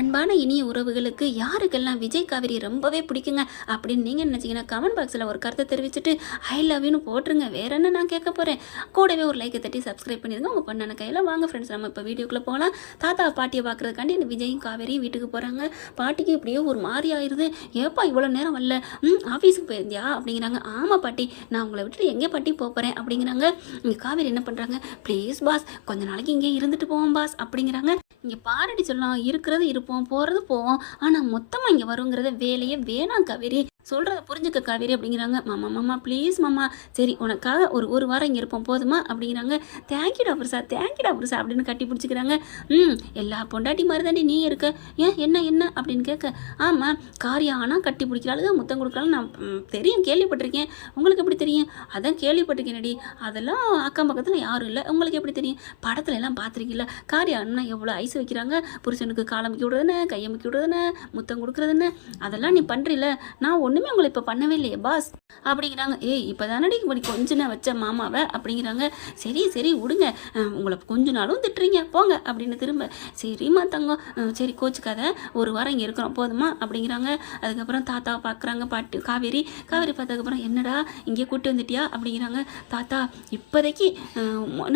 அன்பான இனிய உறவுகளுக்கு யாருக்கெல்லாம் விஜய் காவேரி ரொம்பவே பிடிக்குங்க அப்படின்னு நீங்கள் நினச்சிங்கன்னா கமெண்ட் பாக்ஸில் ஒரு கருத்தை தெரிவிச்சுட்டு ஐ லவ் யூன்னு போட்டுருங்க. வேற என்ன நான் கேட்க போகிறேன். கூடவே ஒரு லைக்கை தட்டி சப்ஸ்கிரைப் பண்ணிடுங்க உங்கள் பண்ணன கையில். வாங்க ஃப்ரெண்ட்ஸ், நம்ம இப்போ வீடியோக்குள்ளே போகலாம். தாத்தா பாட்டியை பார்க்குறதுக்காண்டி இந்த விஜயும் காவேரியும் வீட்டுக்கு போகிறாங்க. பாட்டிக்கு இப்படியே ஒரு மாதிரி ஆயிடுது. ஏப்பா இவ்வளோ நேரம் வரல, ஆஃபீஸுக்கு போயிருந்தியா அப்படிங்கிறாங்க. ஆமாம் பாட்டி, நான் உங்களை விட்டுட்டு எங்கே பாட்டி போகிறேன் அப்படிங்கிறாங்க. இங்கே காவேரி என்ன பண்ணுறாங்க, ப்ளீஸ் பாஸ் கொஞ்ச நாளைக்கு இங்கே இருந்துட்டு போவோம் பாஸ் அப்படிங்கிறாங்க. இங்கே பாரடி சொல்லலாம், இருக்கிறது இருப்போம், போகிறது போவோம், ஆனால் மொத்தமாக இங்கே வருங்கிறத வேலையே வேணாம் காவேரி, சொல்கிறத புரிஞ்சுக்க காவேரி அப்படிங்கிறாங்க. மாமா மாமா ப்ளீஸ் மாமா, சரி உனக்காக ஒரு வாரம் இங்கே இருப்போம் போதுமா அப்படிங்கிறாங்க. தேங்க்யூடா புருஷா அப்படின்னு கட்டி பிடிச்சிக்கிறாங்க. எல்லா பொண்டாட்டி மாதிரி தாண்டி நீ இருக்க, ஏன் என்ன என்ன அப்படின்னு கேட்க, ஆமாம் காரியம் ஆனால் கட்டி பிடிக்கிறாளுங்க, முத்தம் கொடுக்குறாலும் நான் தெரியும், கேள்விப்பட்டிருக்கேன். உங்களுக்கு எப்படி தெரியும்? அதான் கேள்விப்பட்டிருக்கேன்டி, அதெல்லாம் அக்கம் பக்கத்தில் யாரும் இல்லை, உங்களுக்கு எப்படி தெரியும்? படத்துல எல்லாம் பார்த்துருக்கீங்களா, காரியம் அண்ணா எவ்வளோ ஐஸ் வைக்கிறாங்க, புருஷனுக்கு காலமிக்கி விடுறதுன்னு, கையமுக்கி விடுறதுன்னு, முத்தம் கொடுக்குறதுன்னு, அதெல்லாம் நீ பண்ணுறீல, நான் ஒன்றுமே உங்களை இப்போ பண்ணவே இல்லையே பாஸ் அப்படிங்கிறாங்க. இப்போ தானடி இப்படி கொஞ்ச நான் வச்ச மாமாவை அப்படிங்கிறாங்க. சரி சரி விடுங்க, உங்களை கொஞ்ச நாளும் திட்டுறீங்க போங்க அப்படின்னு திரும்ப. சரிம்மா தங்கம், சரி கோச்சுக்காத, ஒரு வாரம் இங்கே இருக்கிறோம் போதுமா அப்படிங்கிறாங்க. அதுக்கப்புறம் தாத்தாவை பார்க்குறாங்க பாட்டி காவேரி பார்த்ததுக்கப்புறம், என்னடா இங்கே கூட்டி வந்துட்டியா அப்படிங்கிறாங்க. தாத்தா இப்போதைக்கு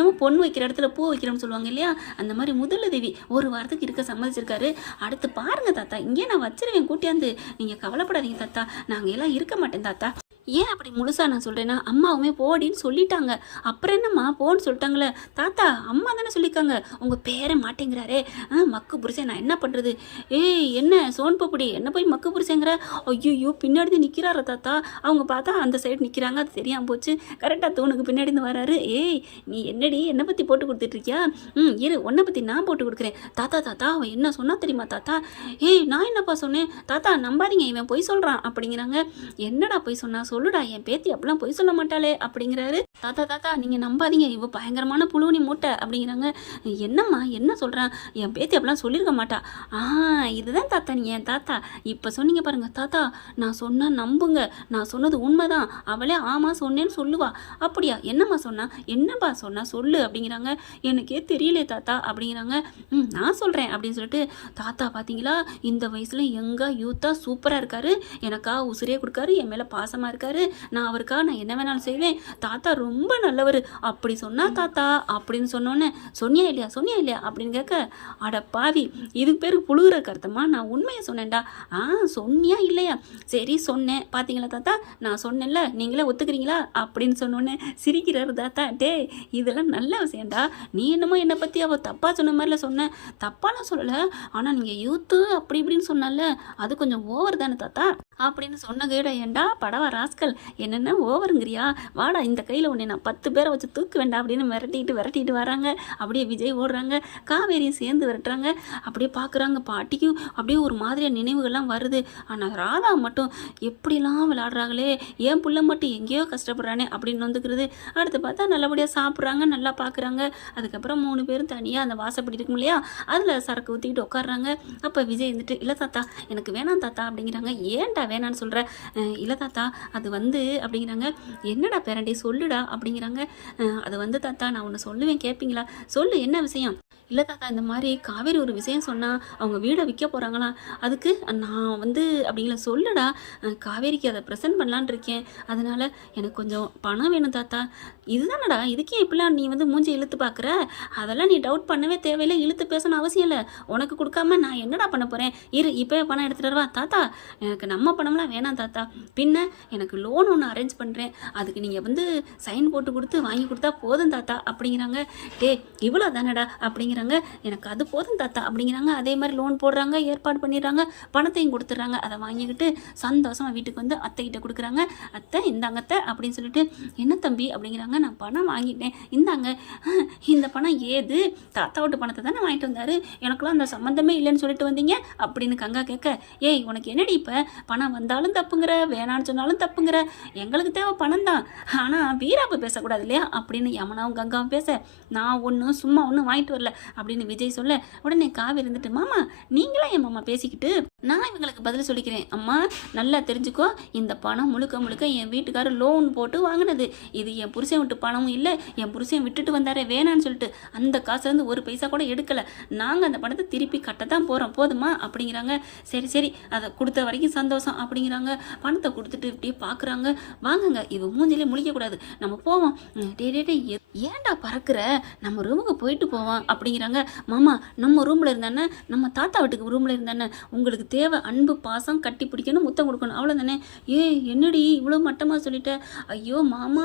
நம்ம பொண்ணு வைக்கிற இடத்துல பூ வைக்கிறோம்னு சொல்லுவாங்க இல்லையா, அந்த மாதிரி முதலுதவி ஒரு வாரத்துக்கு இருக்க சம்மதிச்சிருக்காரு. அடுத்து பாருங்க தாத்தா, இங்கே நான் வச்சிருவேன் கூட்டியாந்து, நீங்கள் கவலைப்படாதீங்க தாத்தா, நாங்கள் எல்லாம் இருக்க மாட்டேன் தாத்தா. ஏன் அப்படி முழுசா நான் சொல்கிறேன்னா, அம்மாவுமே போடின்னு சொல்லிட்டாங்க, அப்புறம் என்னம்மா போன்னு சொல்லிட்டாங்களே தாத்தா, அம்மா தானே சொல்லியிருக்காங்க, உங்கள் பேரை மாட்டேங்கிறாரே, மக்கு புருஷன் நான் என்ன பண்ணுறது? என்ன சோன்பப்படி என்ன போய் மக்கு புருஷங்கிற? ஐயோ பின்னாடி நிற்கிறாரா தாத்தா, அவங்க பார்த்தா அந்த சைடு நிற்கிறாங்க, அது தெரியாமல் போச்சு, கரெக்டாக தூணுக்கு பின்னாடி இருந்து வராரு. நீ என்னடி என்னை பற்றி போட்டு கொடுத்துட்ருக்கியா? இரு உன்னை பற்றி நான் போட்டு கொடுக்குறேன். தாத்தா தாத்தா அவன் என்ன சொன்னா தெரியுமா தாத்தா? நான் என்னப்பா சொன்னேன்? தாத்தா நம்பாதீங்க, இவன் பொய் சொல்கிறான் அப்படிங்கிறாங்க. என்னடா பொய் சொன்னா, சொல்லுடா, என் பேத்தி அப்படிலாம் பொய் சொல்ல மாட்டாளே அப்படிங்கிறாரு. தாத்தா தாத்தா நீங்கள் நம்பாதீங்க, இவ பயங்கரமான புழுவனி மூட்டை அப்படிங்கிறாங்க. என்னம்மா என்ன சொல்கிறான், என் பேத்தி அப்படிலாம் சொல்லியிருக்க மாட்டா. இதுதான் தாத்தா நீ என் தாத்தா, இப்போ சொன்னீங்க பாருங்க தாத்தா, நான் சொன்னால் நம்புங்க, நான் சொன்னது உண்மைதான், அவளே ஆமாம் சொன்னேன்னு சொல்லுவா. அப்படியா, என்னம்மா சொன்னா, என்னப்பா சொன்னா சொல்லு அப்படிங்கிறாங்க. எனக்கே தெரியலே தாத்தா அப்படிங்கிறாங்க. நான் சொல்கிறேன் அப்படின்னு சொல்லிட்டு, தாத்தா பார்த்தீங்களா இந்த வயசில் எங்கே யூத்தாக சூப்பராக இருக்காரு, எனக்கா உசுரே கொடுக்காரு, என் மேலே பாசமாக இருக்காரு, நான் அவருக்காக நான் என்ன வேணாலும் செய்வேன், தாத்தா ரொம்ப நல்லவர் அப்படி சொன்னா தாத்தா அப்படின்னு சொன்னோன்னே, சொன்னியா இல்லையா அப்படின்னு கேட்க, அட பாவி இதுக்கு பேருக்கு புழுகிற கருத்தம்மா, நான் உண்மையை சொன்னேன்டா. சொன்னியா இல்லையா? சரி சொன்னேன், பார்த்தீங்களா தாத்தா நான் சொன்னேன்ல, நீங்களே ஒத்துக்கிறீங்களா அப்படின்னு சொன்னோன்னே சிரிக்கிறாரு தாத்தா. இதெல்லாம் நல்ல விஷயம்டா, நீ என்னமோ என்னை பற்றி அவள் தப்பாக சொன்ன மாதிரில சொன்னேன், தப்பாலாம் சொல்லலை, ஆனால் நீங்கள் யூத்து அப்படி இப்படின்னு சொன்னால அது கொஞ்சம் ஓவர் தானே தாத்தா அப்படின்னு சொன்ன கேட. ஏண்டா படவா ராஸ்கல், என்னென்ன ஓவருங்கிறியா, வாடா இந்த கையில் உன்னை நான் 10 பேரை வச்சு தூக்கு வேண்டாம் அப்படின்னு விரட்டிட்டு வராங்க. அப்படியே விஜய் ஓடுறாங்க, காவேரியும் சேர்ந்து விரட்டுறாங்க. அப்படியே பார்க்குறாங்க, பாட்டிக்கும் அப்படியே ஒரு மாதிரியான நினைவுகள்லாம் வருது. ஆனால் ராதா மட்டும் எப்படிலாம் விளையாடுறாங்களே, ஏன் புள்ள மட்டும் எங்கேயோ கஷ்டப்படுறானே அப்படின்னு வந்துக்கிறது. அடுத்து பார்த்தா நல்லபடியாக சாப்பிட்றாங்க, நல்லா பார்க்குறாங்க. அதுக்கப்புறம் 3 பேரும் தனியாக அந்த வாசப்படி இருக்கும் இல்லையா, அதில் சரக்கு ஊற்றிக்கிட்டு உட்காடுறாங்க. அப்போ விஜய் வந்துட்டு, இல்லை தாத்தா எனக்கு வேணாம் தாத்தா அப்படிங்கிறாங்க. ஏன்டா வேணான்னு சொல்கிற? இல்லை தாத்தா அது அப்படிங்கிறாங்க. என்னடா பேரண்டி சொல்லுடா அப்படிங்கிறாங்க. அது தாத்தா நான் ஒன்று சொல்லுவேன் கேட்பீங்களா? சொல்லு, என்ன விஷயம்? இல்லை தாத்தா இந்த மாதிரி காவேரி ஒரு விஷயம் சொன்னால் அவங்க வீடை விற்க போகிறாங்களா, அதுக்கு நான் அப்படிங்கள சொல்லுடா, காவேரிக்கு அதை ப்ரெசென்ட் பண்ணலான் இருக்கேன், அதனால் எனக்கு கொஞ்சம் பணம் வேணும் தாத்தா. இதுதானடா, இதுக்கே இப்படிலாம் நீ மூஞ்சி இழுத்து பார்க்குற, அதெல்லாம் நீ டவுட் பண்ணவே தேவையில்லை, இழுத்து பேசணும் அவசியம் இல்லை, உனக்கு கொடுக்காம நான் என்னடா பண்ண போகிறேன், இப்போவே பணம் எடுத்துகிட்டு வரவா தாத்தா? எனக்கு நம்ம பணம்லாம் வேணாம் தாத்தா, பின்ன எனக்கு லோன் ஒன்று அரேஞ்ச் பண்ணுறேன், அதுக்கு நீங்கள் சைன் போட்டு கொடுத்து வாங்கி கொடுத்தா போதும் தாத்தா அப்படிங்கிறாங்க. இவ்வளோ தானடா அப்படிங்கிற, எனக்கு அது போதும் தாத்தா அப்படிங்கிறாங்க. அதே மாதிரி லோன் போடுறாங்க, ஏற்பாடு பண்ணிடுறாங்க, பணத்தையும் கொடுத்துட்றாங்க. அதை வாங்கிக்கிட்டு சந்தோஷமாக வீட்டுக்கு அத்தைக்கிட்ட கொடுக்குறாங்க. அத்தை இந்தாங்க அத்தை அப்படின்னு சொல்லிட்டு, என்ன தம்பி அப்படிங்கிறாங்க. நான் பணம் வாங்கிட்டேன், இந்தாங்க. இந்த பணம் ஏது, தாத்தா விட்டு பணத்தை தானே வாங்கிட்டு வந்தாரு, எனக்குலாம் அந்த சம்மந்தமே இல்லைன்னு சொல்லிட்டு வந்தீங்க அப்படின்னு கங்கா கேட்க, உனக்கு என்னடி இப்போ பணம் வந்தாலும் தப்புங்கிற, வேணான்னு சொன்னாலும் தப்புங்கிற, எங்களுக்கு தேவை பணம் தான், ஆனால் வீராப்பு பேசக்கூடாது இல்லையா அப்படின்னு யமுனாவும் கங்காவும் பேச, நான் சும்மா ஒன்றும் வாங்கிட்டு வரல, அப்படின்னு விஜய் சொல்ல உடனே காவேரி இருந்துட்டு மாமா நீங்களா என் மாமா பேசிக்கிட்டு நான் இவங்களுக்கு பதில் சொல்லிக்கிறேன். அம்மா நல்லா தெரிஞ்சுக்கோ, இந்த பணம் முழுக்க முழுக்க என் வீட்டுக்காரர் லோன் போட்டு வாங்கினது. இது என் புருஷன் விட்டு பணமும் இல்லை, என் புருஷன் விட்டுட்டு வந்தாரே வேணான்னு சொல்லிட்டு அந்த காசுலேருந்து ஒரு பைசா கூட எடுக்கலை. நாங்கள் அந்த பணத்தை திருப்பி கட்டத்தான் போகிறோம், போதுமா அப்படிங்கிறாங்க. சரி சரி அதை கொடுத்த வரைக்கும் சந்தோஷம் அப்படிங்கிறாங்க. பணத்தை கொடுத்துட்டு இப்படியே பார்க்குறாங்க. வாங்குங்க இவ மூஞ்சிலே முழிக்கக்கூடாது, நம்ம போவோம். ஏன்டா பறக்கிற, நம்ம ரூமுக்கு போயிட்டு போவோம் அப்படிங்கிறாங்க. மாமா நம்ம ரூமில் இருந்தானே, நம்ம தாத்தா வீட்டுக்கு ரூமில் இருந்தானே, உங்களுக்கு தேவை அன்பு பாசம் கட்டி பிடிக்கணும் முத்தம் கொடுக்கணும் அவ்வளோதானே. என்னடி இவ்வளோ மட்டமாக சொல்லிட்டேன். ஐயோ மாமா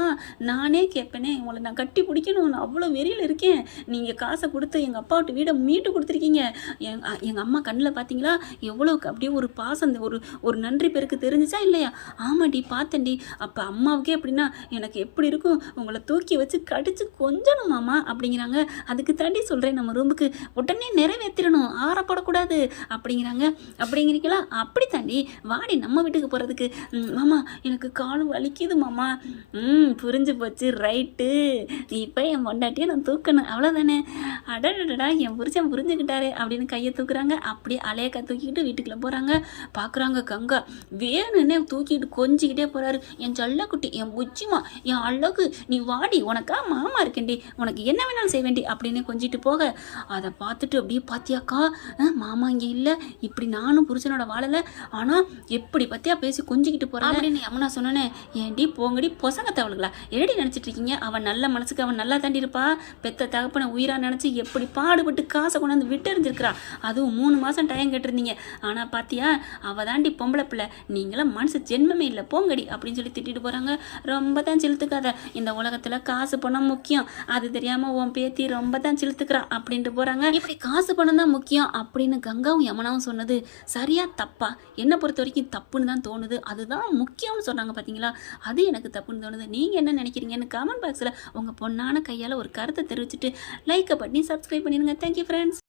நானே கேட்பேனே, உங்களை நான் கட்டி பிடிக்கணும், நான் அவ்வளோ வெறியில் இருக்கேன். நீங்கள் காசை கொடுத்து எங்கள் அப்பா விட்டு வீடை மீட்டு கொடுத்துருக்கீங்க. எங்கள் அம்மா கண்ணில் பார்த்தீங்களா எவ்வளோ அப்படியே ஒரு பாசம், ஒரு நன்றி பேருக்கு தெரிஞ்சிச்சா இல்லையா? ஆமாடி பார்த்தேன்டி. அப்போ அம்மாவுக்கே அப்படின்னா எனக்கு எப்படி இருக்கும், உங்களை தூக்கி வச்சு கடிச்சு கொஞ்சணும் மாமா அப்படிங்கிறாங்க. அதுக்கு தாண்டி சொல்கிறேன், நம்ம ரூமுக்கு உடனே நிறைவேற்றிடணும், ஆறப்படக்கூடாது அப்படிங்கிறாங்க. அப்படிங்கிறீங்களா? அப்படி தாண்டி வாடி நம்ம வீட்டுக்கு போகிறதுக்கு. மாமா எனக்கு காலும் வலிக்குது மாமா. புரிஞ்சு போச்சு, ரைட்டு. இப்போ என் பொண்டாட்டியை நான் தூக்கணும் அவ்வளோதானே. அடடடா என் புருஷன் புரிஞ்சுக்கிட்டாரே அப்படின்னு கையை தூக்குறாங்க. அப்படியே அலையக்கா தூக்கிக்கிட்டு வீட்டுக்குள்ளே போகிறாங்க. பார்க்குறாங்க கங்கா வேணுன்னே தூக்கிட்டு கொஞ்சிக்கிட்டே போகிறாரு. என் செல்லக்குட்டி, என் புச்சிமா, என் அழகு, நீ வாடி, உனக்கா மாமா இருக்கேன்டி, உனக்கு என்ன வேணாலும் செய்வேண்டி அப்படின்னு கொஞ்சிட்டு போக அதை பார்த்துட்டு அப்படியே பாத்தியாக்கா மாமா இங்கே இல்லை, இப்படி நானும் புருஷனோட வாழலை, ஆனால் எப்படி பற்றியா பேசி கொஞ்சிக்கிட்டு போகிறான் அப்படின்னு யமுனா சொன்னேனே. ஏன்டி போங்கடி பொசங்க தவளுங்களா, என்னடி நினச்சிட்டு இருக்கீங்க? அவன் நல்ல மனசுக்கு அவன் நல்லா தாண்டி இருப்பா. பெத்த தகப்பனை உயிராக நினச்சி எப்படி பாடுபட்டு காசை கொண்டாந்து விட்டு எறிஞ்சிருக்கிறா. அதுவும் 3 மாதம் டைம் கேட்டிருந்தீங்க. ஆனால் பாத்தியா அவள் தாண்டி பொம்பளை பிள்ளை, நீங்களாம் மனசு ஜென்மமே இல்லை, போங்கடி அப்படின்னு சொல்லி திட்டிட்டு போகிறாங்க. ரொம்ப தான் செலுத்துக்காத, இந்த உலகத்தில் காசு பணம் முக்கியம், அது தெரியாமல் உன் பேத்தி ரொம்ப தான் செலுத்துக்கிறான் அப்படின்ட்டு போகிறாங்க. இப்படி காசு பணம் தான் முக்கியம் அப்படின்னு கங்காவும் யமுனாவும் சொன்னது சரியா தப்பா? என்னை பொறுத்த வரைக்கும் தப்புன்னு தான் தோணுது. அதுதான் முக்கியம்னு சொன்னாங்க பார்த்தீங்களா, அது எனக்கு தப்புன்னு தோணுது. நீங்கள் என்ன நினைக்கிறீங்கன்னு கமெண்ட் பாக்ஸில் உங்கள் பொண்ணான கையால் ஒரு கருத்தை தெரிவிச்சுட்டு லைக்கை பண்ணி சப்ஸ்கிரைப் பண்ணிடுங்க. Thank you friends.